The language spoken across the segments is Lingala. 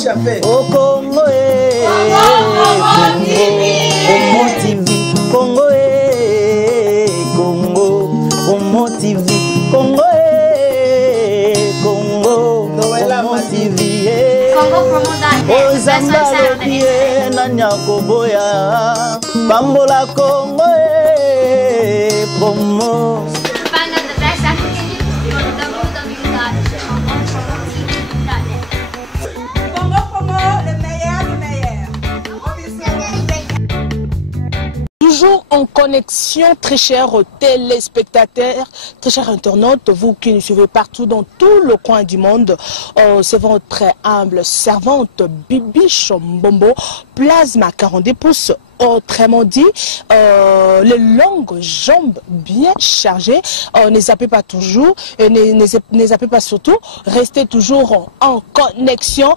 Au Congo, Congo TV, Congo, Congo, Congo TV, Congo, Congo, Congo TV, oh Zamba Lopie, Nanya Koboya, Bambola Congo, Promo. Toujours en connexion, très chers téléspectateurs, très chers internautes, vous qui nous suivez partout dans tout le coin du monde, c'est votre très humble servante Bibi Chombombo, plasma 42 pouces. Autrement dit, les longues jambes bien chargées, ne zappez pas toujours, et ne zappez pas surtout, restez toujours en connexion.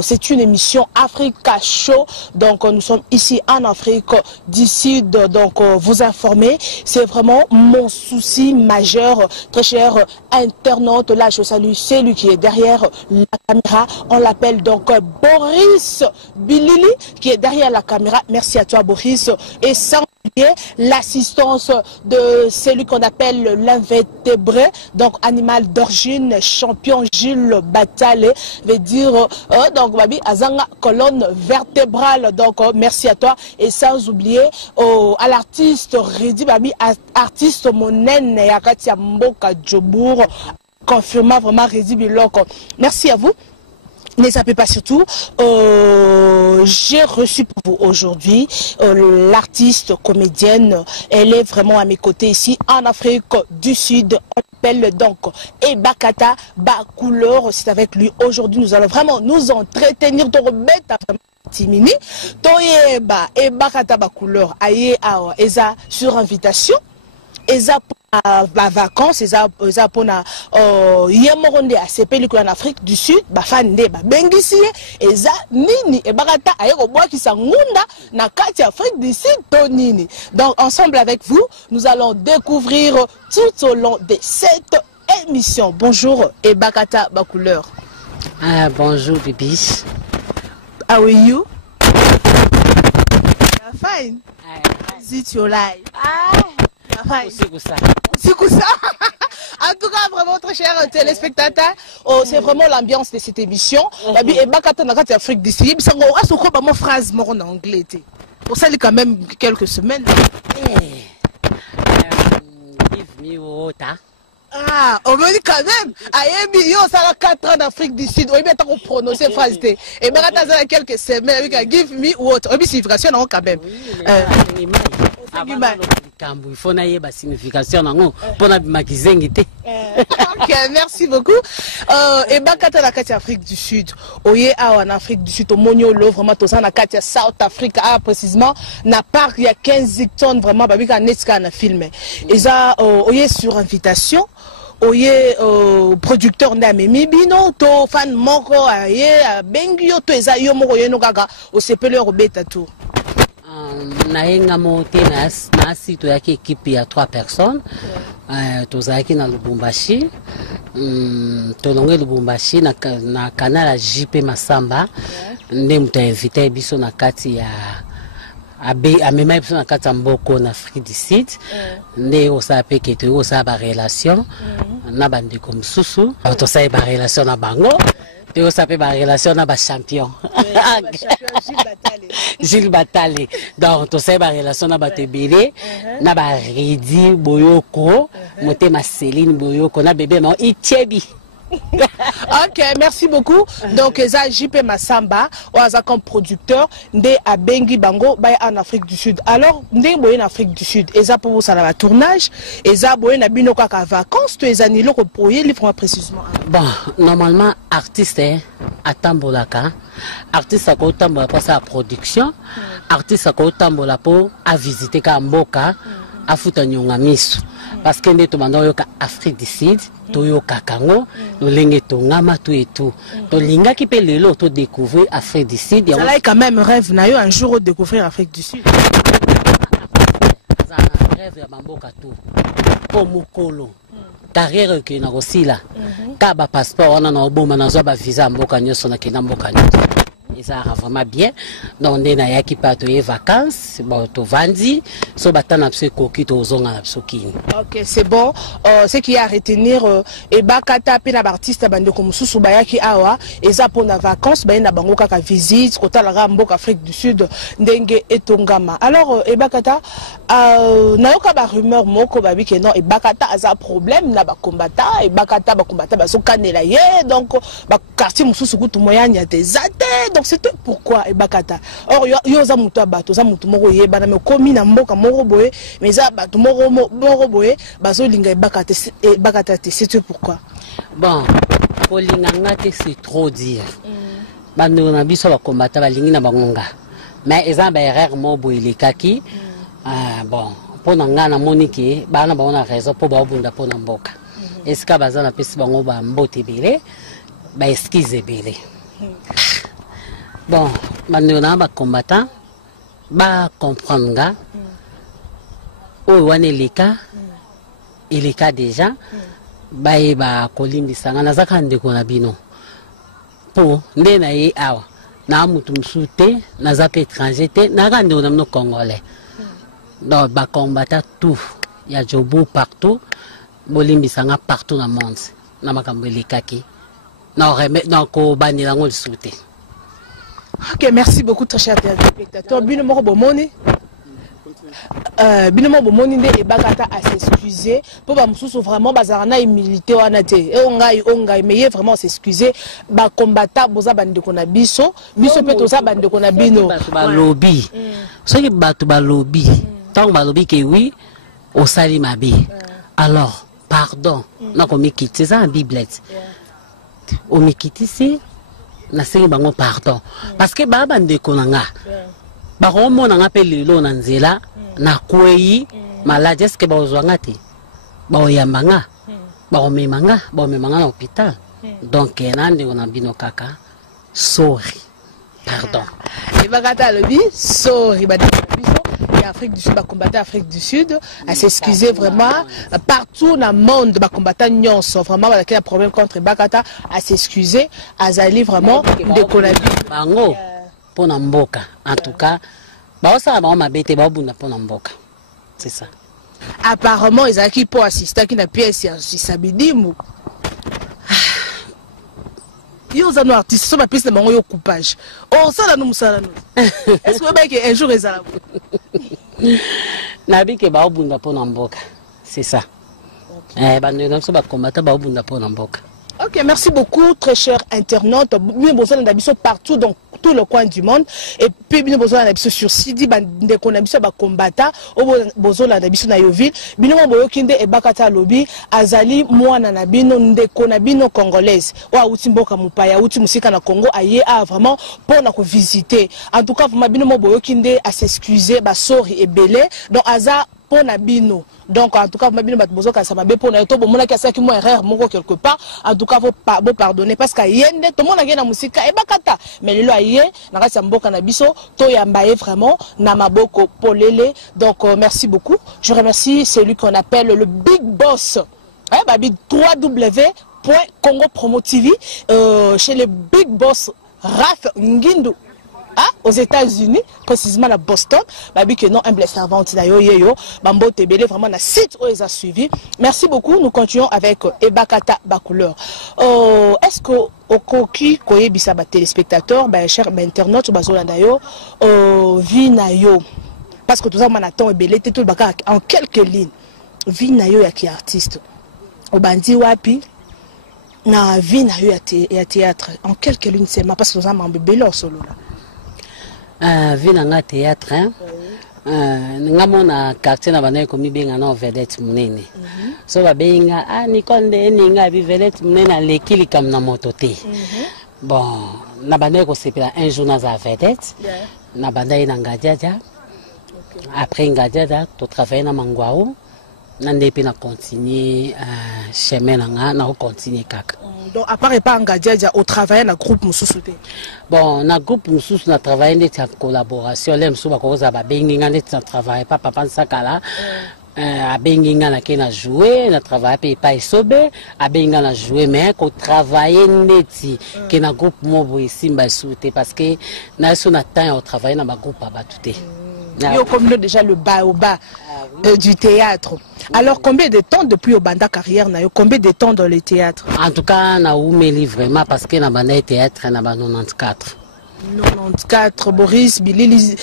C'est une émission Africa Show, donc nous sommes ici en Afrique du Sud, donc vous informer, c'est vraiment mon souci majeur, très cher internaute. Là je salue celui qui est derrière la caméra, on l'appelle donc Boris Bilili, qui est derrière la caméra. Merci à toi Boris, et sans oublier l'assistance de celui qu'on appelle l'invertébré, donc animal d'origine, champion Gilles Batale, veut dire donc babi azanga colonne vertébrale, donc merci à toi, et sans oublier à l'artiste Redi babi artiste monen yakati mboka Djobour, confirmant vraiment Redi Biloko. Merci à vous. Ne zappez pas surtout, j'ai reçu pour vous aujourd'hui l'artiste comédienne, elle est vraiment à mes côtés ici en Afrique du Sud, on l'appelle donc Ebakata Bacouleur, c'est avec lui aujourd'hui, nous allons vraiment nous entretenir de remettre Timini, Toyeba Ebakata Bacouleur, aye awa, eza sur invitation, eza vacances, eza pona yemoronde a sepeli ko en Afrique du Sud, ba fande ba bengisi eza nini e bakata ayeko boa ki sangunda na kati Afrique du Sud to nini. Donc ensemble avec vous, nous allons découvrir tout au long de cette émission. Bonjour Ebakata Bacouleur. Bonjour Bibi. How are you? Fine. Is your life? C'est ça. En tout cas, vraiment très chers téléspectateurs, c'est vraiment l'ambiance de cette émission. Et Bakata na kati Afrique du Sud, ça on a ce quoi ma phrase mort en anglais. Pour ça, il y a quand même quelques semaines. Give me water. Ah, on me dit quand même, Ayebi, ça a 4 ans d'Afrique du Sud, on va bien prononcer phrase. Et Bakata ça a quelques semaines, give me water. On dit signification quand même. Il faut naïe la signification pour la makizengite. Ok, merci beaucoup. Et Bakata na kati Afrique du Sud. Oye en Afrique du Sud, au Moniolo vraiment tout ça na kati South Africa précisément na parc il y a 15 tonnes vraiment babika neska na filmé. Et ça oye sur invitation. Oye producteur na memi bino to fan moko aye bengio to eza yo moko yeno kaka o sepeleur obeta tout. Naenga monte na site yaki équipe ya 3 personnes. Tozaki na Lubumbashi. Tolonge Lubumbashi na canal à JP Masamba. Nde muta invité biso na kati ya amema biso na kati ya mboko na Afrique du Sud. Nde osa pe ke to osa ba relation na bande comme susu. Tosa ba relation na bango. Et on s'appelle ma relation avec champion. Gilles Batale. Donc, on s'appelle ma relation avec Tebele, avec Redi Boyoko, avec Céline Boyoko, avec bébé Itiebi. Ok, merci beaucoup. Donc, Eza JP Masamba, Oaza comme producteur, Nde à Bengi Bango, en Afrique du Sud. Alors, Nde Boyen en Afrique du Sud, Eza pour vous, ça va tournage, Eza Boyen a Bino Kaka vacances, tu es annulé pour y livrer précisément. Bon, normalement, artiste, à Tambolaka, artiste à Tambola pour sa production, artiste à Tambola pour à visiter Kamboka, à Futanyonga Misu. Parce que nous sommes en Afrique du Sud, nous sommes en tout et tout. Donc, l'inga qui peut le découvrir l'Afrique du Sud. Ça là quand même rêve, un jour de découvrir l'Afrique du Sud. C'est un rêve de Mamboka tout. Pour Mukolo. carrière que na kosila ka ba passeport wana na oboma na zo ba visa mboka nyoso na kina mboka nyoso ça va vraiment bien donc on est na yaki pa to vacances bon to vandi so batana pse koki to zonga na psokini. OK, c'est bon. Ce qui a à retenir et bakata pe na artiste bande ko mususu bayaki awa eza pour na vacances ba na bango kaka visite kota la mboka Afrique du Sud ndenge etongama. Alors et bakata na yoka ba rumeur moko babi ke non et bakata aza problème na ba combattant et bakata ba combattant ba so kanela ye donc ba quartier mususu kutu moyanya des até donc c'était pourquoi et bakata. Or yo za mutu abato za mutu moko ye bana me komi na mboka moko boye mais za bato moko boye bazo linga e bakata c'est pourquoi. Bon pour linganga c'est trop dire. Bando na biso ba combattant ba lingi na bangonga mais eza ba erreur mo boye lekaki. Bon pour nga na moniki bana ba ona raison pour ba bunda pour na mboka. Est-ce que baza na pesi bango ba mbote belé ba excuse belé. Bon, maintenant ba combattant ba comprendre nga o wane leka et les cas déjà ba e ba kolimbisa nga nazaka ndeko na bino po nde na ye awa na mutu msute na za pe étranger te na ga ndeko na mno congolais donc ba combattant tout ya jobo partout bolimbisa nga partout na monde na makambo lekaki na remet na ko banila ngol sute. OK, merci beaucoup très cher téléspectateurs. Bino moko bomoni. Bino bomoni nde e bakata à s'excuser pour ba mususu vraiment bazarana humilité wana te. E ongai mais vraiment s'excuser ba combattant boza bandeko na biso pe toza bandeko na bino. Ba lobby. Soki batu ba lobby. Tant ba lobby ke oui au sali mabe. Alors, pardon. Na ko mikiti ça en biblette. O mikiti si na sengi bango pardon parce que ba bandeko nanga ba romo nanga pe lelo na nzela na kwei malade est-ce que ba ozwanga te ba oyambanga ba omemanga na hôpital donc nande on a bino kaka sorry pardon et bakata lobi sorry ba biso et Afrique du Sud ba combattre Afrique du Sud à s'excuser vraiment partout dans le monde ba combattre nyonso vraiment ba un problème contre bakata à s'excuser azali vraiment de konabi bango pona mboka en tout cas ba osala ba mabete ba bunda pona mboka c'est ça apparemment ils aki pour assister qui na pièce ya sabidimu yo za no artiste so ba pièce na bango yo coupage oh ça là nous musala nous est-ce que ba que un jour ezala nabi ke ba bunda pona mboka c'est ça bando na so ba combattre ba bunda pona mboka. OK, merci beaucoup, très chers internautes. Bien besoin d'habiter partout dans tout le coin du monde. Et puis bien besoin d'habiter sur Sidi, de qu'on habite ba combattant, au besoin d'habiter na Yoville. Bien mo kinde e bakata lobby, azali mwana na bino nde kona bino congolaise. Wa utimboka mupaya, uti musika na Congo aye a vraiment pour na ko visiter. En tout cas, vraiment bino mo kinde à s'excuser, ba sori et belé. Donc aza pour Nabino. Donc en tout cas, vous m'avez besoin que ça m'a pour Naito, bon, mon accueil qui m'a erreur, mon quelque part. En tout cas, vous pardonner parce qu'il y a tout le monde a gagné la musique et bakata. Mais le loyer, n'a pas sambo canabiso, to yambaye vraiment, namaboko polele. Donc merci beaucoup. Je remercie celui qu'on appelle le Big Boss. Babi 3W.Congo Promo TV chez le Big Boss Raph Ngindu. Aux États-Unis, précisément à Boston, babi que non humble servante na yo bambo tebele vraiment na site où ils a suivi. Merci beaucoup. Nous continuons avec Ebakata Bacouleur. Est-ce que au koki koyebisa ba téléspectateurs, ba chers internautes bazolanda yo vi na yo parce que tout ça manaton ebele tout baka en quelques lignes. Vi na yo ya ki artiste. Obandi wapi na vi na yo ya théâtre en quelques lignes seulement parce que tout ça mambebele solo là. Vinanga théâtre nga mona quartier na bana ko mibenga na vedette munene so ba benga nikonde ninga bi vedette munene lekili kam na moto te bon na bana ko sepela un jour na za vedette na bana ina ngajaja après ngajaja to travailler na mangwao na ndepi na continuer chemin na continuer kaka. Donc à part pas Ngajaja au travail na groupe mususuté. Bon na groupe mususu na travailler en collaboration les mususu ba koza ba bengi ngane na travailler pas papa sakala abenginga na ke na jouer na travailler pas isobe abenginga na jouer mais ko travailler neti ke na groupe mobo isimba souté parce que na so na temps au travailler na ba groupe ba touté yo comme déjà le baobab du théâtre. Alors combien de temps depuis au banda carrière na yo, combien de temps dans le théâtre? En tout cas na oumeli vraiment parce que na banda théâtre na ba 94 Boris Billy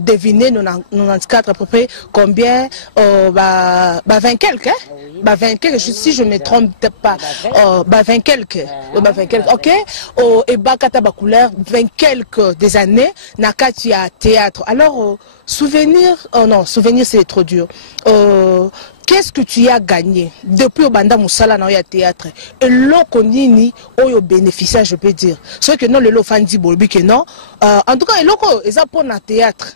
devinez 94 à peu près combien 20 quelques hein? Bah 20 quelques si je ne me trompe pas 20 quelques OK et bakata bacouleur 20 quelques des années na kati ya théâtre. Alors souvenir non souvenir c'est trop dur. Qu'est-ce que tu as gagné depuis au banda musala na ya théâtre et loko nini oyo bénéficiaire je peux dire ce que non le lo fan di bolbi que non en tout cas loko eza pour na théâtre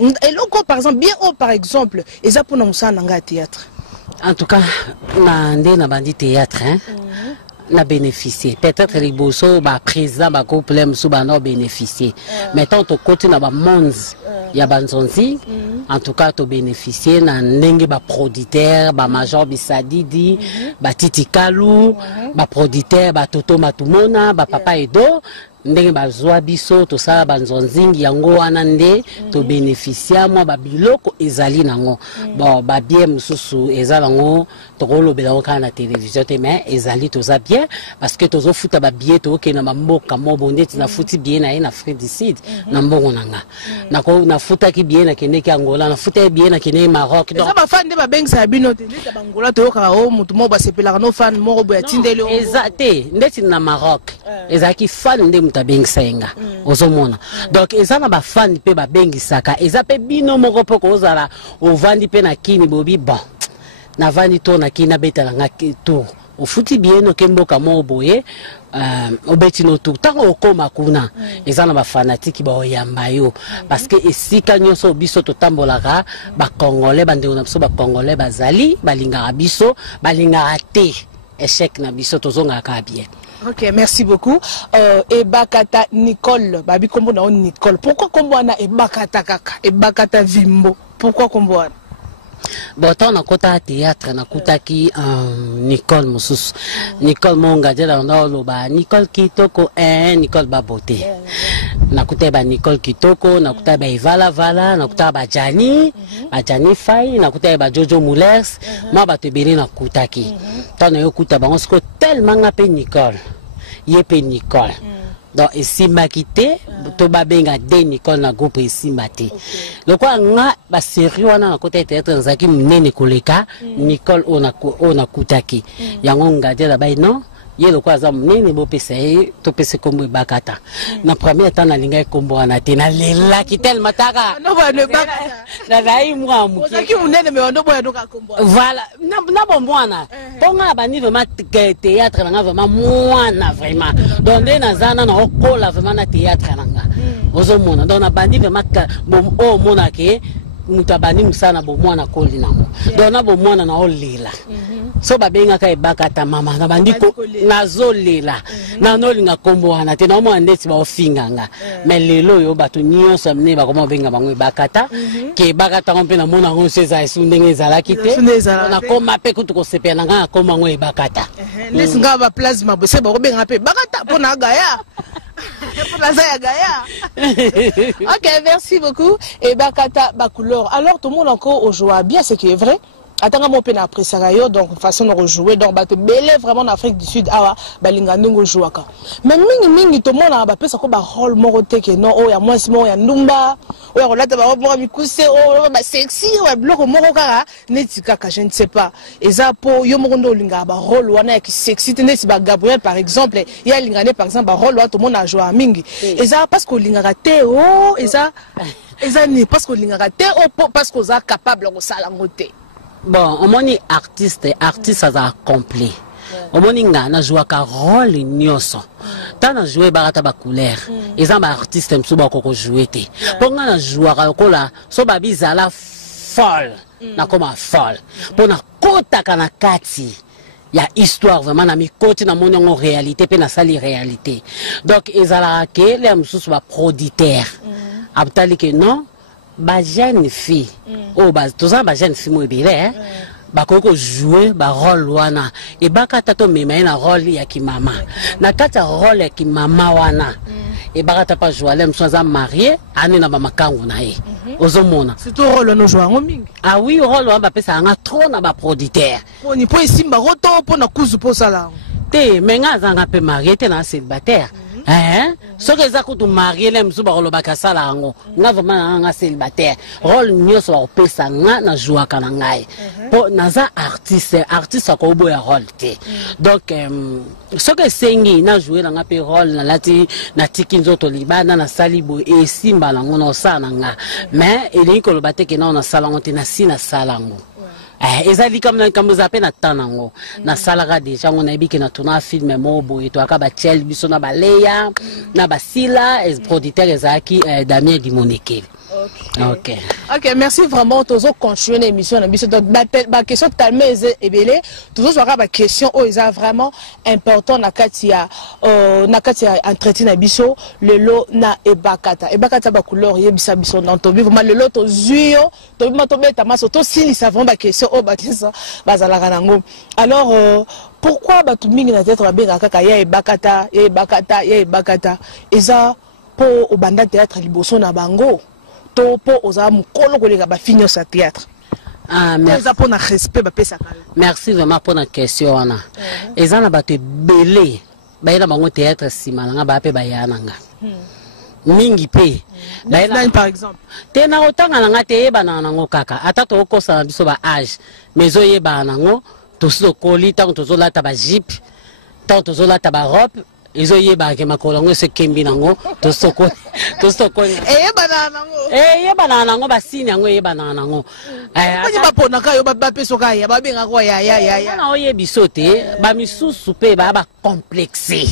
et loko par exemple bien haut par exemple eza pour na musala na théâtre. En tout cas na ndé na bandi théâtre hein na bénéficié peut-être les bosso ba président ba couple musu ba no bénéficié mais tant au côté na ba monde ya banzonzi en tout cas to bénéficier na ndenge ba proditeur ba major bisadidi ba titi kalu ba proditeur ba toto matumona ba papa edo ndenge bazwa biso to sala banzonzingi yango wana nde to bénéficier moi ba biloko ezali nango bon ba bien mususu ezala ngo to kolobela ko kana télévision te mais ezali to za bien parce que tozo futa ba billet to ke na mboka mo bonde tina futi bien na Afrique du Sud na mbongo nanga na ko na futa ki bien na kende ki Angola na futa bien na kende Maroc donc ça ba fan de ba bengisa bino te ndeta bangola to ka o mutu mo ba sepela no fan mo bo ya tindele exacté ndeti na Maroc ezaki fan nde mutabengisa ozomona donc ezana ba fan pe ba bengisaka ezape bino moko poko ozala ovandi pe na kini bobi bon na vandi to na kina beta na to au futi bien no kemboka mo boye obeti no tout tant okoma kuna ezana ba fanatique ba oyamba yo parce que esika nyoso biso to tambolaka ba congolais bande na biso ba congolais bazali balingaka biso balingaka te échec na biso tozonga ka bien. Ok, merci beaucoup. Ebakata Nicole, babi kombo na Nicole. Pourquoi kombo na Ebakata kaka, Ebakata Vimbo? Pourquoi kombo na? Bon, tant na kota théâtre na kutaki Nicole Moussous. Nicole Monga jela na loba Nicole Kitoko Nicole Babote. Na kutaba Nicole Kitoko, na kutaba Ivala Vala, na kutaba Jani, Jani Fai, na kutaba Jojo Moulers, ma batebele na kutaki. Tant na yo kutaba on se tellement ngape Nicole. Yepe Nicole. Donc ici m'a quitté to babenga de Nicole na groupe ici maté le quoi nga ba sérieux wana na côté théâtre nzaki munene koleka Nicole ona kutaki yango ngade la bay non ye le quoi za munene bo pesa to pesa kombo bakata na premier temps na linga kombo wana te na lela kitel mataka no ba ne bakata na dai mwa muki ozaki munene me ndo boya doka kombo voilà na bombwana ponga ba ni vraiment théâtre na vraiment mwana vraiment donc na zana na okola vraiment na théâtre nanga ozomona donc na bandi vraiment bom o mona ke mutabani musana bo mwana koli nango donc na bo mwana na olela so babenga ka ebakata mama na bandiko nazolela na nolinga kombo wana te na mo andeti ba ofinganga mais lelo yo bato nyonso mne ba komo benga bango ebakata ke bakata ngompe na mona ngo seza esundenge ezalaki te na koma pe kutu ko sepena nga koma ngo ebakata nesinga ba plasma bo se ba ko benga pe bakata pona gaya. Ok, merci beaucoup. Et Bakata Bacouleur. Alors, tout le monde encore au joie bien, ce qui est vrai. Attends, mon pena après ça, donc façon de rejouer, donc bah te belé vraiment en Afrique du Sud, ah balinga ndungo jouaka. Mais mingi tout le monde a bah ça comme bah rôle moroté que non, oh ya moi c'est moi ya ndumba, oh ya relate bah robe mikuse, oh bah sexy, oh bloc morokara, netika ka je ne sais pas. Et ça pour yo morondo linga bah rôle wana qui sexy, tenez si bah Gabriel par exemple, il y a lingane par exemple bah rôle tout le monde a joué à mingi. Et ça parce que linga raté, oh et ça ni parce que linga raté, oh parce que ça capable de salangote. Bon, on moni artiste ça complet. On moni nga na jouer ka rôle nyoso. Ta na jouer barata ba couleur. Ezamba artiste mso ba koko jouer te. Pour nga na jouer ka kola so ba bizala folle. Na koma folle. Pour na kota kana kati. Ya histoire vraiment na mi koti na moni en réalité pe na sali réalité. Donc ezala ke les mso ba proditeur. Abtali que non ba jeune fille oh ba toza ba jeune fille mo ebele bakoko jouer ba rôle wana et bakata to mema na rôle ya kimama na kata rôle ya kimama wana et bakata pas jouer lem soza marié ane na ba makango na ye ozomona surtout rôle no jouer mingi ah oui rôle wa ba pesa nga trop na ba producteur poni po isimba roto po na kuzu po sala te menga zanga pe marié te na célibataire ce que ça coûte marié les msuba ko lobaka sala ngo nga vraiment nga célibataire rôle nyoso wa pesa nga na joie kana ngai po naza artiste ko boya rôle te donc ce que sengi na jouer nga pe rôle na lati na tikinzo to libana na salibo e simba la ngono sana nga mais il ko lobate ke na sala ngo te na sina sala ngo ezali comme vous appelez na tanango na salaga déjà on a dit que na tourna film mobo et to akaba chel biso na baleya na basila es producteur ezaki Damien Dimoneke. Ok, merci vraiment toujours continuer l'émission donc ba question tellement ebele toujours soit ba question o eza vraiment important na katia entretien na biso lelo na ebakata ba couleur yebisa biso dans to vraiment lelo to zuyo to bima to beta maso to sili savon ba question o ba kisa bazalaka nango alors pourquoi ba tout mingi na tête ba benga kaka ya ebakata eza po obanda théâtre liboso na bango topo oza mukolo kolega ba finyo sa théâtre. Ah merci. Eza pona respect ba pesa kayo. Merci vraiment pour la question wana. Eza na bato belé. Ba ina bango théâtre simala nga ba pe ba yana nga. Mingi pe. Ba ina par exemple. Tena otanga nga te yeba na ngo kaka. Ata to kosa na biso ba âge. Mezo yeba na ngo to so koli tant to zo lata ba jeep. Tant to zo lata ba robe. Izo yeba ke makolongo se kembi nango to soko yeba na nango basini yango yeba na nango ati ba pona ka yo ba peso ka ya ba benga ko ya na oyebi sote ba misusu pe ba complexé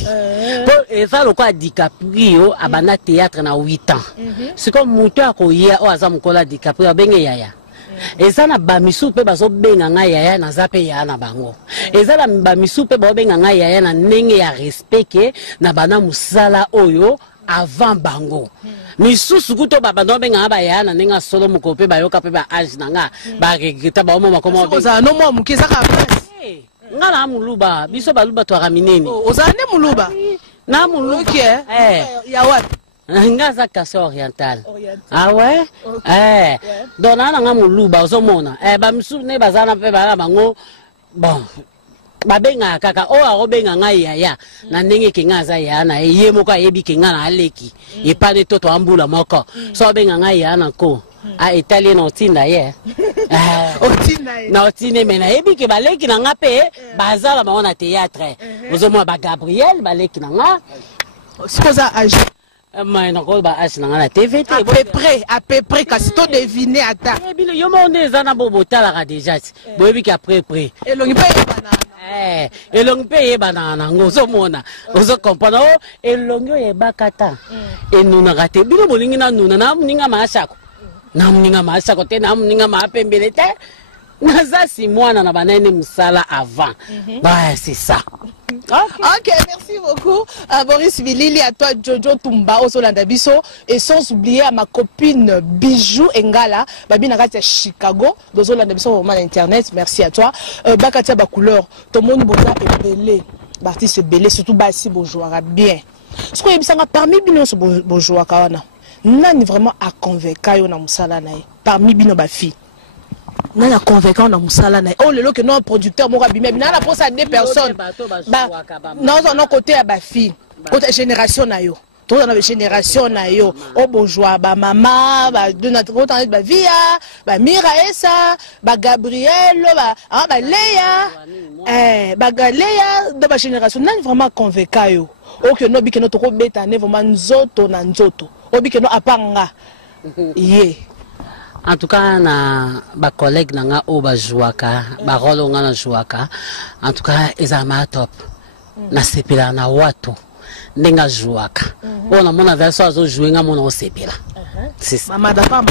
po eza loko DiCaprio abana théâtre na 8 ans c'est comme muto akoya o azamu kola DiCaprio benge yaya ezana ba misu pe bazo benga nga yaya na zape ya na bango ezana ba misu pe ba benga nga yaya na ndenge ya respect ke na bana musala oyo avant bango misusu kuto baba no benga ba ya na ninga solo mukope ba yoka pe ba age na nga ba rekita ba mo makoma oza no mo mukisa ka nga na muluba biso baluba to ramineni oza ne muluba na muluba ya wapi Ngaza Kasso oriental. Ah ouais? Dona nga muluba ozomona. Ba misu ne bazana pe bala bango. Bon. Babenga kaka o arobenga nga yaya na ndenge ke ngaza ya na ye moko ayebi ke nga na aleki. E pa de toto ambula moko. So benga nga ya na ko. A italien otinda ye. Otinda ye. Na otine mena yebi ke baleki na nga pe bazala bango na théâtre. Ozomona ba Gabriel baleki na nga. Sikoza age mais non ba ach na TV à peu près kasi to deviner ata bilo yo monde ezana bobotala ka déjà boyebi ki après elongi pe banana elongi pe banana ngozo mona ozo comprendre elongi ye bakata enuna kate bilo bolingi na nuna na muninga mashako te na muninga mapembele te naza si mwana na banane musala avant bah c'est ça. Ok, merci beaucoup à Boris Bilili, à toi Jojo Tumba, au Solanda Bisso, et sans oublier à ma copine Bijou Engala, Babi Nagati à Chicago, dans Solanda Bisso, au internet, merci à toi. Bakatia Bacouleur, ton monde boza est belé, l'artiste est belé, surtout Bassi Bourgeois, bien. Ce qu'on a parmi Bino Bourgeois, Nani vraiment à convaincre na musala nae, parmi Bino Bafi. Nani a convaincant dans Moussala na oh le lo que non producteur mora bimé na la pose à deux personnes non côté à ba fille côté génération na yo tout dans la génération na yo au bourgeois ba maman ba de notre autant ba via ba Mira Essa ba Gabriel ba Léa ba Galéa de ba génération nani vraiment convaincant yo oh que no bi que notre beta ne vraiment nzoto na nzoto oh bi que no apanga yeah. En tout cas, na ba collègue nanga o ba jouaka, ba rolo nga na jouaka. En tout cas, ezama top. Na sepela na watu ndenga jouaka. On a mona verso azo jouer nga mona o sepela. C'est ça. Mama da pas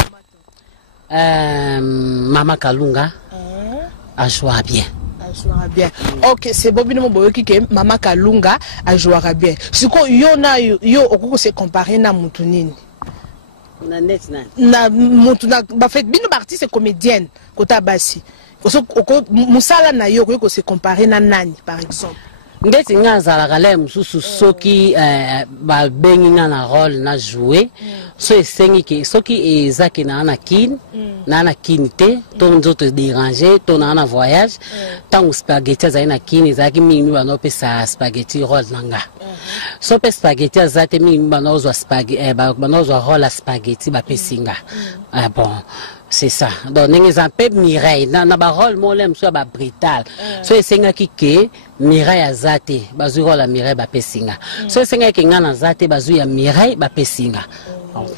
Mama Kalunga. A joué bien. Bien. Ok, c'est Bobino Moboyoki que Mama Kalunga a joué bien. Si ko yo na yo okoko se comparer na mutunini. na mutu na ba fait bino artiste comédienne kota basi musala na yo ko se comparer na nani par exemple ndeti nga zalaka le mususu soki ba bengi nga na rôle na jouer so esengi ke soki ezaki na kin na kin te to nzoto déranger to na voyage tant spaghetti za na kin ezaki mingi bano pesa spaghetti rôle nanga so pe spaghetti azate mingi bano zo spaghetti bano zo rôle spaghetti ba pesinga bon c'est ça. Donc, nous avons un Mireille. Dans la rôle, moi, je ba brutal. So, c'est qui que Mireille a zate, bazu rôle Mireille ba pesinga. So, c'est qui ngana zate, bazu ya Mireille ba pesinga.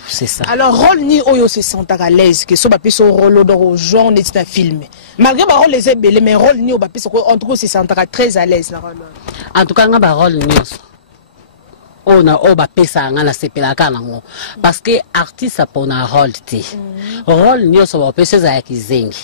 C'est ça. Alors, rôle ni oyo se sent à l'aise, que ce soit son rôle dans le genre n'est pas filmé. Malgré ma rôle les ébélés, mais rôle ni au bapis, en tout cas, se sent très à l'aise. En tout cas, ma rôle ni on a oba pesa ngana sepelaka nango parce que artiste pona rôle te rôle nyoso ba pesa za kizengi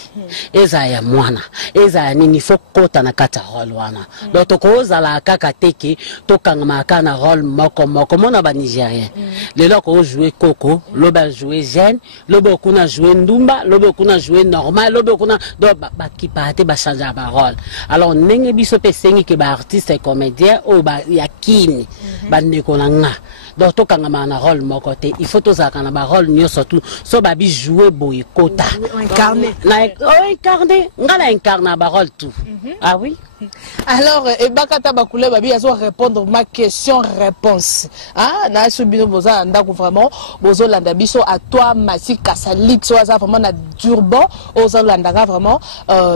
eza ya mwana eza ya nini faut kota na kata rôle wana donc to koza la kaka teke to kangama kana rôle moko mona ba nigérien lelo ko jouer koko loba jouer jeune loba kuna jouer ndumba loba kuna jouer normal loba kuna do ba kipate ba changer ba rôle alors ndenge biso pesengi ke ba artiste comédien o ba yakini ba konanga donc to kangama na rôle moko te il faut to zaka na ba rôle nyo surtout so ba bi jouer boy kota incarner na incarner ngala incarner ba rôle tout ah oui. Alors, Ebakata Bakoulé Babi a répondre ma question réponse. Ah, na subino boza ndako vraiment bozo landabiso à toi Massi Kasalik so ça vraiment na durban ozo landaga vraiment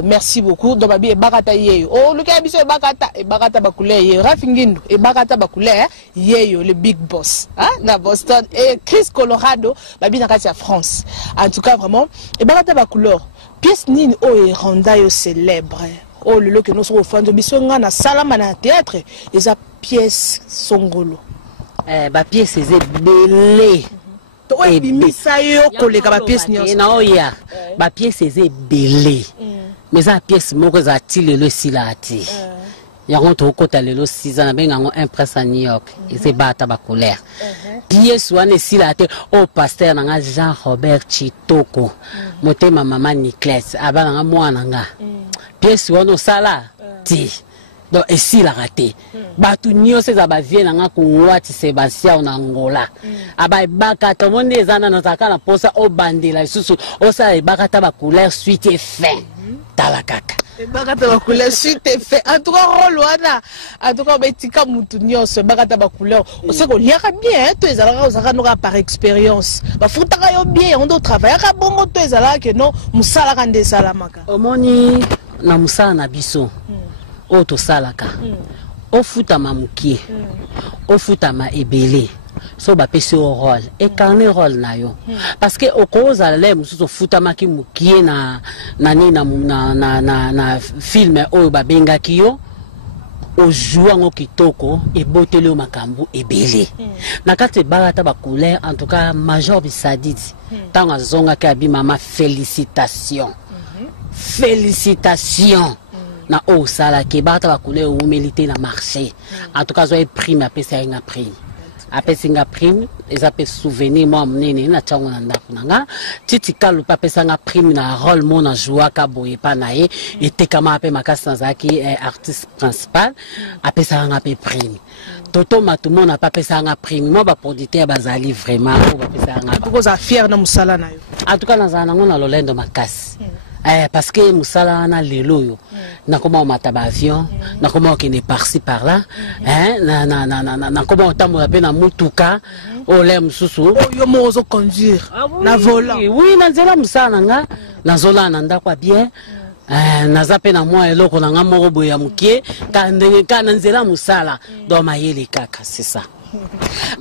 merci beaucoup donc Babi Ebakata yeyo. Oh le cas biso Ebakata Bakoulé yeyo Rafingindo Ebakata Bakoulé yeyo le big boss hein na Boston et Chris Colorado Babi na kati ya France. En tout cas vraiment Ebakata Bakoulé pièce nini o e randa yo célèbre. Oh le lot que nous sommes fans de bisonga na salama na théâtre les pièces songolo ba pièce c'est belé to e bimisa yo koleka ba pièce nyonso na oya ba pièce c'est belé mais ça pièce moko za tile le silati yango to kota lelo 6 ans na benga ngo impress à New York et c'est bata ba colère pièce wana silati au pasteur na Jean Robert Chitoko motema mama Niclès abana nga mwana nga pièce wono sala ti donc ici la raté batu nyose za ba vie na ko ngwati Sébastien na Angola aba baka to monde ezana na zakana posa o bandela susu o sa ibaka ta ba couleur suite et fin talakaka ibaka ta ba couleur suite et fin en tout cas rôle wana en tout cas betika mutu nyose ibaka ta ba couleur o se ko liaka bien to ezala ozaka no par expérience ba futaka yo bien on doit travailler ka bongo to ezala que non musala ka ndesala maka omoni na musala na biso o to salaka o futa mamukie o futa ma ebele so ba pesi o rôle et carnet rôle na yo parce que o koza le mususu futa maki mukie na film o ba benga kiyo o joua ngo kitoko e botele o makambu ebele na kati balata ba couleur en tout cas Major Bisadidi tanga zonga ka bi mama félicitations félicitations na o sala ke bata ba couleur ou milité na marché en tout cas zo prime apesa nga prime apesinga prime ezape souvenir moi mnene na chango na ndako nanga titi kalu papesa nga prime na rôle mon na joua ka boye pa na ye etekama ape makasa zaki artiste principal apesa nga pe prime toto matumo na papesa nga prime moi ba producteur bazali vraiment o bapesa nga ko za fier na musala na yo en tout cas na za nango na lolendo makasi parce que musala na lelo yo na comment mata ba avion na comment qui n'est par-ci par là na comment tamola pe na mutuka o le mususu yo mozo conduire na volant oui na nzela musala nga na zola na ndakwa bien na zape na moi eloko na nga moko boya mukie ka ndenge ka na nzela musala do mayele kaka c'est ça.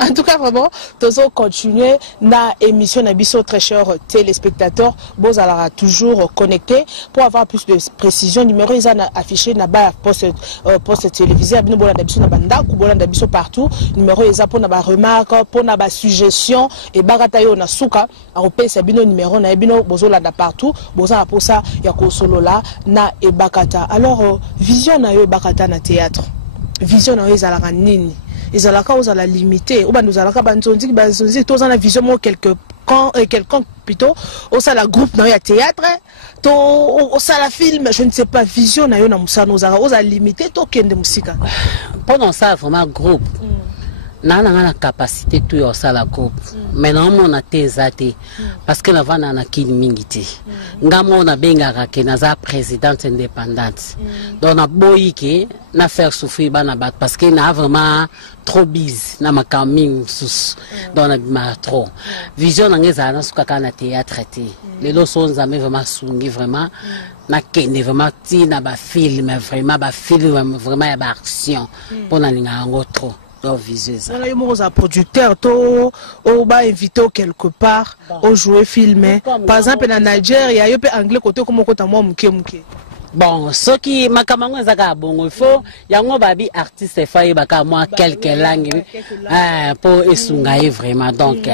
En tout cas, vraiment, nous allons continuer la émission Nabiso, très chers téléspectateurs. Vous allez toujours connecter pour avoir plus de précision. Numéro est affiché na bas poste télévisé. Abino bola Nabiso na banda, kubola Nabiso partout. Numéro est pour na ba remarque, pour na ba suggestion et bagatayo na suka. Arope sabino numéro na ebino bozola da partout. Boza pour ça ya ko solo la na ebakata. Alors vision na yo ebakata na théâtre. Vision na yo ezalaka nini? ils allaient à la limiter ou nous allons tous en vision quelqu'un plutôt au ça la groupe dans le théâtre au ça la film je ne sais pas vision na yo na musa nous allons limiter to kende musika pendant ça vraiment groupe na la capacité tout au ça la groupe maintenant on a tezate parce que la vana na kini mingiti ngamo na benga ke na za présidente indépendante donc na boyike na faire souffrir bana bat parce que na vraiment trop busy na makaming sus dans na trop vision na ngeza na suka kana théâtre les leçons za vraiment sungi vraiment na kende vraiment ti na ba film vraiment ya ba action pour na linga ngo trop. Voilà, il y a un producteur, on va inviter quelque part, on joue filmer. Par exemple, en Nigeria, il y a un anglais côté comme côté moi mouké. Bon, ce qui m'a commandé ça bon, il faut il y a un babi artiste fait baka moi quelques langues pour esungaye vraiment donc.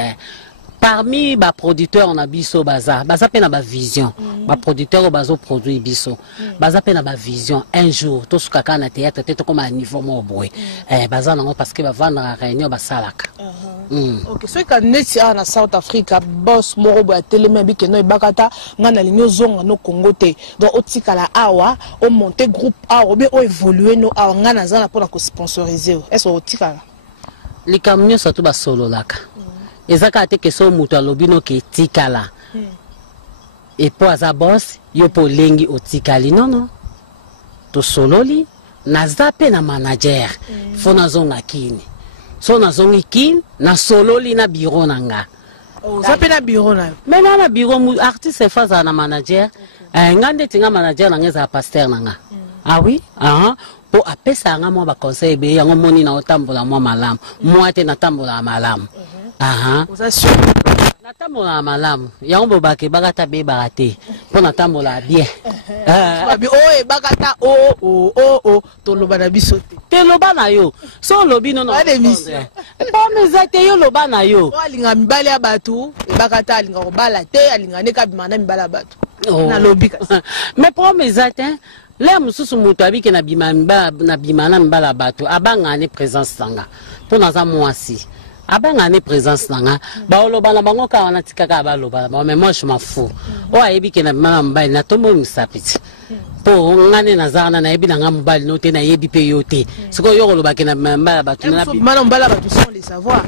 Parmi les producteurs, on a biso baza pena ba vision. Les producteurs bazo produit biso. Baza pena ba vision. Un jour, tout ce kaka na théâtre, tout comme un niveau mo boy. Baza nango parce que ba vendre à réunion ba salaka. Ok, so ka neti na South Africa, boss moro ba telema bi ke no bakata ngana linyo zonga no Congo te. Donc otikala awa, o monter groupe awa, bien o évoluer no awa ngana zana pour ko sponsoriser. Est-ce otikala? Les camions surtout ba solo laka. Ezaka te ke so mutu alobino ke tikala et po aza boss yo po lengi otikali non to sololi na zape na manager fona zonga kini so na zongi kini na sololi na bureau nanga zape na bureau na mena na bureau mu artiste faza na manager ngande tinga manager na ngeza pasteur nanga ah oui po apesa nga mo ba conseil be yango moni na otambola mo malamu mo ate na tambola malamu natambola malamu yango bobake bakata be barate po natambola bien oye bakata to loba na biso te loba na yo so lobi no po mezate yo loba na yo alinga mibale ya batu bakata alinga kobala te alinga neka bimana mibale ya batu na lobi kasi mais po mezate le mususu mutu abike na bimana mibala batu abangane présence nanga po naza mwasi abangane présence nanga baoloba na bango ka wana tikaka baloba mais moi je m'en fous o ayebi ke na bimana mbali na tombo misapiti po ngane nazana na yebi nanga mbali no te na yebi pe yo te siko yo koloba ke na mbala batu na bimana mbala batu sans les savoir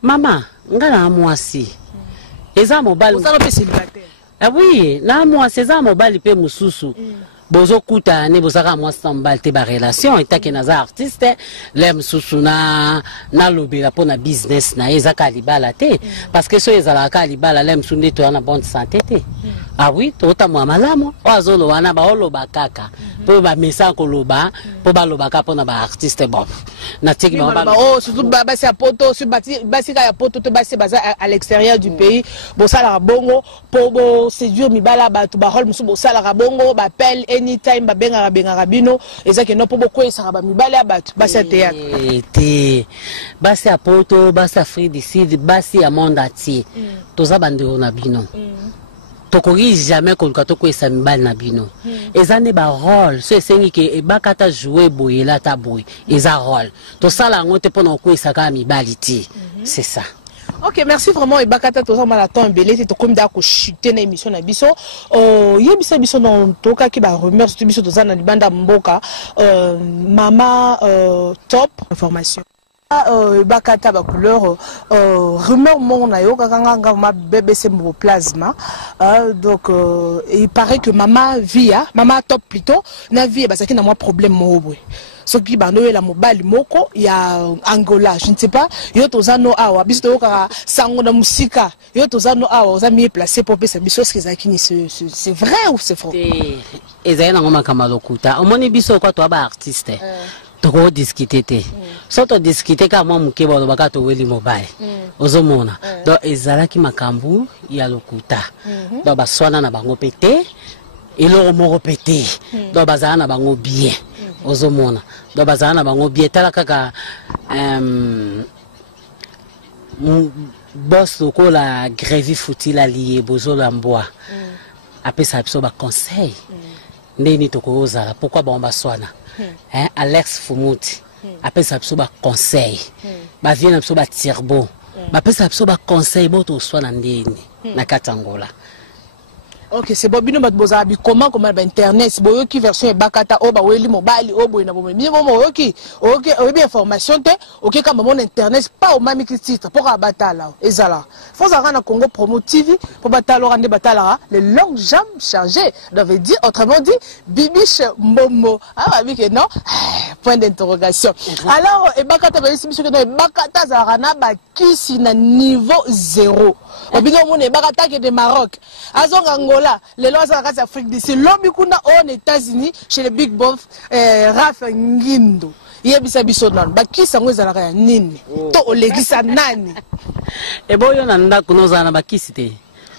mama ngana mwasi eza mobali osalo pe célibataire oui na mwasi eza mobali pe mususu bozo kuta ne bozaka moi sambal te ba relation etake na za artiste lem susuna na lobela pona business na ezaka libala te parce que so ezala ka libala lem sunde to na bonne santé te ah oui to ta mo malamu wazolo wana ba oloba kaka po ba mesa ko loba po ba loba ka pona ba artiste bon na tiki ba surtout ba si apoto sur basi ka ya poto to basi baza à l'extérieur du pays bo sala bongo po bo séduire mibala ba to ba hol musu bo sala bongo ba pelle anytime ba benga bino ezaki no po boko esaka ba mibale ya batu basi ya théâtre te basi ya poto basi ya Free Decide basi ya monde ati toza bandeko na bino tokoki jamais koluka tokwesa mibale na bino eza ne ba rôle so esengi ke ebakata jouer boye la ta boye eza rôle tosala yango te mpona kokwesaka mibali ti c'est ça. Ok, merci vraiment. Et bakata toza marathon belé c'est comme da ko chuter na émission na biso. Yebisa biso dans toka ki ba remercier biso toza na libanda mboka. Mama top information. Bakata ba couleur rumeur mon na yo kanga ma bébé c'est mon plasma. Donc il paraît que mama via mama top plutôt na vie ba ça qui na moi problème mo boy. Ce qui bando la mobile moko ya Angola je ne sais pas yo tozano awa biso ka sango na musika yo tozano awa za mieux placé pour pesa biso ce que zakini c'est vrai ou c'est faux ezaya na ngoma kama lokuta omoni biso kwa to ba artiste toko discuter te soto discuter ka mwa mukeba lo baka to weli mobile ozomona donc ezala ki makambu ya lokuta donc baswana na bango pété eloro moko pété donc bazana na bango bien ozomona donc bazana na bango bien tala kaka boss loko la grève futila lié bozola mboa apesa biso ba conseil ndeni toko ozala pourquoi ba baswana Alex Fumuti apesa biso ba conseil ba vient biso ba tirbo ba pesa biso ba conseil boto soit na ndeni na Katangola. Ok, c'est bon, bino bat bozabi comment internet boyo ki version e bakata o ba weli mobile o boy na bomo bino bomo ok bien information te ok comme mon internet pas au mami ki titre pour abatala ezala faut ça na Congo Promo TV pour batalo rande batala les longues jambes chargées ça veut dire autrement dit Bibiche Momo ah oui que non point d'interrogation. Alors e bakata ba isi biso que e bakata za rana ba kisi na niveau 0 obino mon e bakata ke de Maroc azonga Angola, les lois de l'Afrique d'ici, l'homme aux États-Unis, chez le Big Boss, Raph Ngindo. Il y a des personnes qui sont en train de nini. To legisa nani. Et bon, on a un nous en a qui c'était.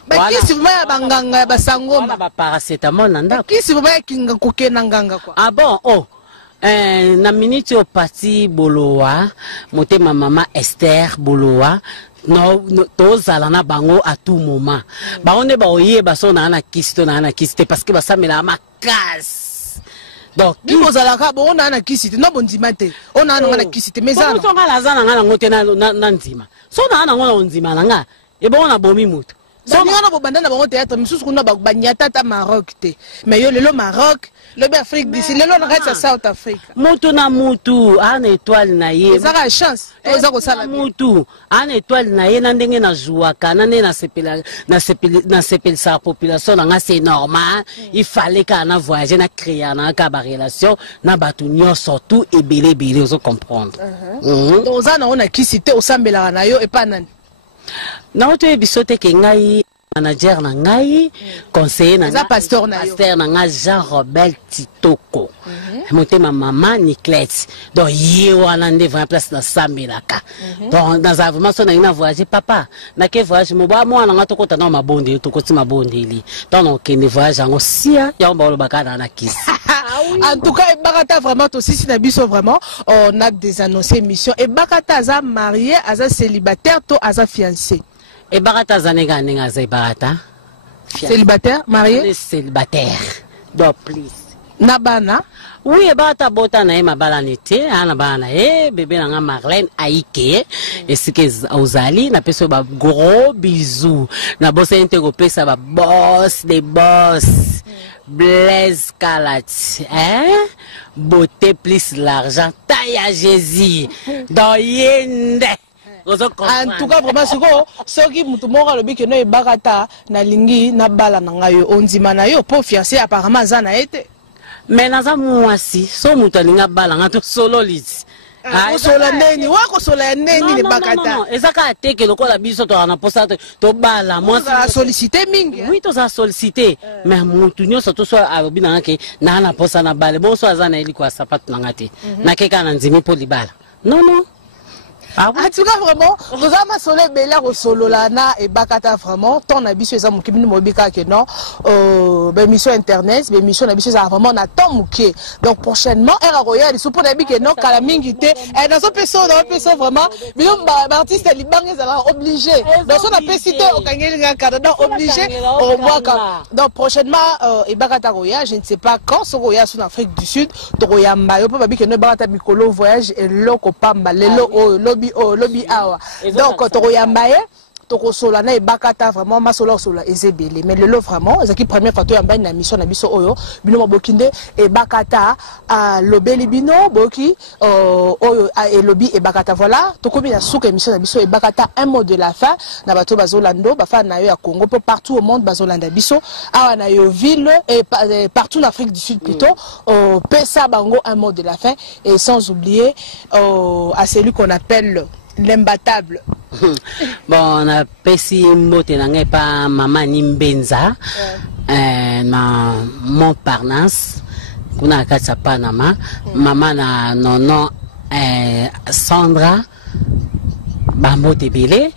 Qui si vous m'avez banganga basango. On a pas paracétamol nanda. Qui si vous m'avez kinga koke nanganga quoi. Ah bon, oh. Na minute au parti Boloa, moté ma maman Esther Boloa. No, tozala na bango à tout moment. Ba on est ba oye ba so na kiste parce que ba ça me la makas. Donc ni bozala ka bon na kiste no bondima te. On a na kiste mais ça. So ngala za na ngote na nzima. So na ngona nzima na nga. E bon na bomi mutu. So ngana bo bandana bango théâtre misusu kuna ba banyata ta Maroc te. Mais yo lelo Maroc, le Afrique d'ici lelo na reste South Africa. Mutu na mutu an étoile na ye. Ça a chance. Eza ko sala mutu an étoile na ye na ndenge na jouaka na na sepela sa population na nga c'est normal. Il fallait qu'on voyager na créer na ka ba relation na batu surtout et belé vous comprendre. Donc ça na on a qui cité au sambela na yo et pas nani. Non, tu es bisoté que ngai manager na ngai conseiller na pasteur na nga Jean-Robert Titoko. Monté ma maman Niclette. Donc yé wana nde vraiment place na sambelaka. Donc dans vraiment son na voyager papa. Na ke voyage mo ba mo na to kota na mabonde to koti mabonde li. Donc ke ne voyage ngo sia ya ba lo bakana na kisi. En tout cas, Bakata vraiment aussi si nabiso vraiment on a des annoncés émission et Bakata aza marié, aza célibataire, to aza fiancé. Et Bakata zanega nenga za Bakata célibataire, marié, célibataire. Donc please. Nabana. Oui, Bakata bota na ma balanité, ana bana bébé na Marlène Aïké et ce que ozali na peso ba gros bisous. Na bossa intego pesa ba boss des boss. Blaise Kalat, hein? Beauté plus l'argent, taille à Jésus, dans Yende. En tout cas, vraiment, ce qui m'a dit que nous Bakata, na lingi, na bala na ngayo, on dit manayo, pour fiancé apparemment zana été. Mais naza mwasi, so mutalinga bala ngato solo lisi. Sola neni, wako sola neni ne Bakata. Non, ezaka teke lokola biso to ana posa to bala moi ça sollicité mingi. Oui, to ça sollicité. Mais mutu nyo surtout so abina ke na ana posa na bala. Bon so azana eli kwa sapato na ngate. Na keka na nzimi po libala. Non non. Ah oui. En tout cas vraiment, vous avez solé bela au solo lana et Bakata vraiment ton habitué ça muki bini mobika que non émission internet, émission habitué ça vraiment na ton muki. Donc prochainement era royal sous pour nabi que non kala mingité et dans ce perso vraiment bino artiste libange ça obligé. Dans son apécité au kangelinga Canada obligé au boaka. Donc prochainement et Bakata royal, je ne sais pas quand ce royal en Afrique du Sud, to royal mbayo pas babi que non Bakata mikolo voyage et loko pamba lelo lobby awa donc toroyambaye tokosola na Bakata vraiment masolo sola ezebele mais le lot vraiment ezaki première fois to yamba na mission na biso oyo bino mabokinde et Bakata a lobeli bino boki oyo et lobby et Bakata voilà tokomi na souka émission na biso et Bakata un mot de la fin na bato bazolando ba fa na yo ya Congo partout au monde bazolanda biso awa na yo ville et partout en Afrique du Sud plutôt pesa bango un mot de la fin et sans oublier à celui qu'on appelle l'imbattable. Bon, on a pesi mbote na pa mama Nimbenza na Montparnasse kuna katsa Panama mama na nono Sandra bambote belé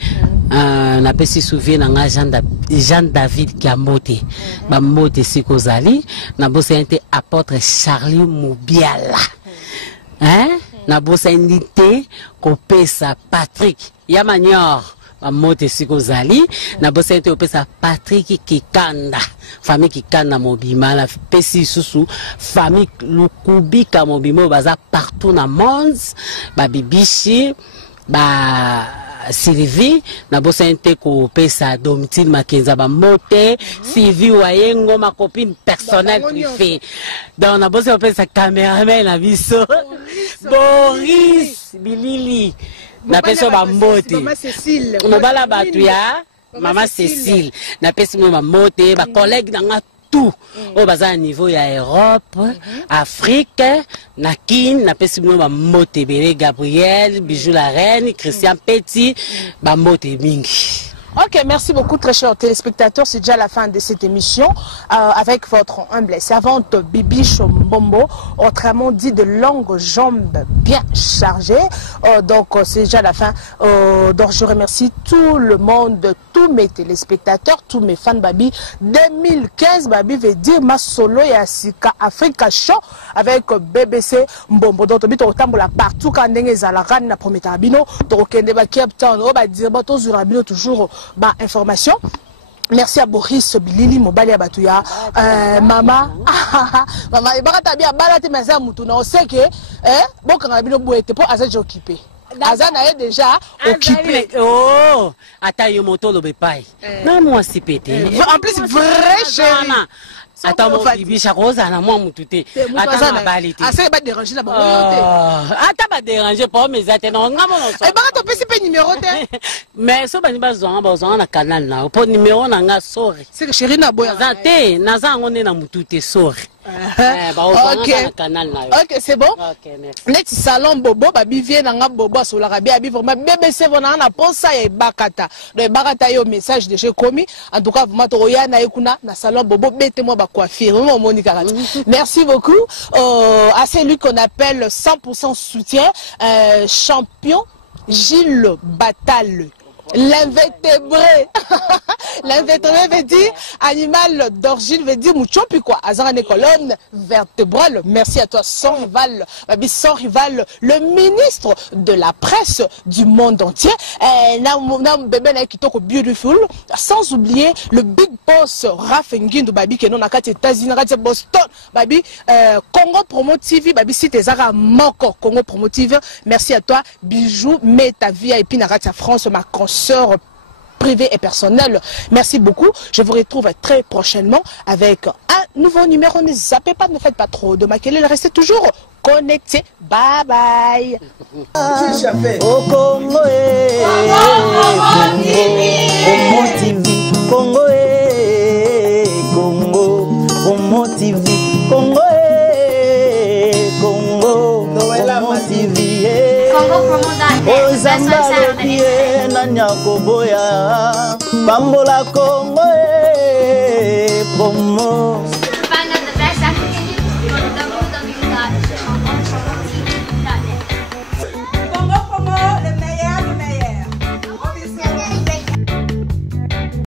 na pesi souvenir na Jean David Gambote bambote sikozali na bosente apôtre Charlie Moubiala hein na bosa indité kopesa Patrick Yamanyor bamote siko zali na bosa te opesa Patrick Kikanda famille Kikanda mobima na pesi susu famille Lukubika mobima baza partout na monde ba bibishi ba Sylvie na bosa inte ko pesa Domitille Makenza ba mote Sylvie Wayengo ma copine personnelle privée donc na bosa pesa cameraman na biso Boris Bilili na pesa ba mote mobala batu ya Maman Cécile na pesa ba mote ba collègue na tout au bas niveau ya Europe, Afrique, Nakin, na pesi ba mote bele Gabriel, Bijou la reine, Christian Petit, ba mote mingi. Ok, merci beaucoup très chers téléspectateurs. C'est déjà la fin de cette émission avec votre humble servante Bibi Chombombo, autrement dit de longues jambes bien chargées. Donc c'est déjà la fin. Donc je remercie tout le monde, tous mes téléspectateurs, tous mes fans Babi. 2015 Babi veut dire ma solo et Asika Africa Show avec BBC Mbombo. Donc tu as partout quand on est à la reine na première tabino. Donc on est à Cape Town, on va dire bateau sur abino toujours. Bah, information. Merci à Boris Bilili Mobali Abatuya. Maman, maman, et bah, t'as bien baladé mais ça moutouna. On sait que, bon, quand on a bien boué, t'es pas assez occupé. Azan est déjà occupé. Oh, attends, yo moto le bépaï. Non, moi, c'est pété. En plus, vrai chéri. Attends, mon bibi, chaque chose, à moi, mon touté. Attends, ma balité. Ah, ça va déranger la bonne. Attends, va déranger pas, mais attends, non, non, non. Eh ben, tu peux pas numéro de. Mais ça, va pas besoin na canal na. Pour numéro na nga sorry. C'est que chéri na boya. Zate, na za on est na mututé sorry. Ok, c'est bon. Ok, merci. Net salon bobo, babi vient na bobo sur la rabia, babi vraiment BBC vona na ponsa et bakata. Le bakata yo message de chez commis. En tout cas, vous m'atoya na ekuna na salon bobo, mettez-moi ba coiffure. Vraiment Monica. Merci beaucoup. À celui qu'on appelle 100% soutien, champion Gilles Batal. L'invertébré. L'invertébré veut dire animal d'origine, veut dire mouchon, puis quoi? Azarane colonne vertébrale. Merci à toi, sans rival, le ministre de la presse du monde entier. Beautiful. Sans oublier le big boss Rafengin Babi, qui est non à États-Unis, Boston, Babi, Congo Promo TV, Babi, si t'es Zara Moko, Congo Promo TV. Merci à toi, Bijou, mets ta vie à Épine, à France, ma sœur privée et personnelle. Merci beaucoup. Je vous retrouve très prochainement avec un nouveau numéro. Ne zappez pas, ne faites pas trop de maquiller. Restez toujours connectés. Bye bye. Au Congo, Congo, Congo, Congo TV, Congo, Congo, Congo TV. Ozamba lobie na nyakoboya Bambola Congo promo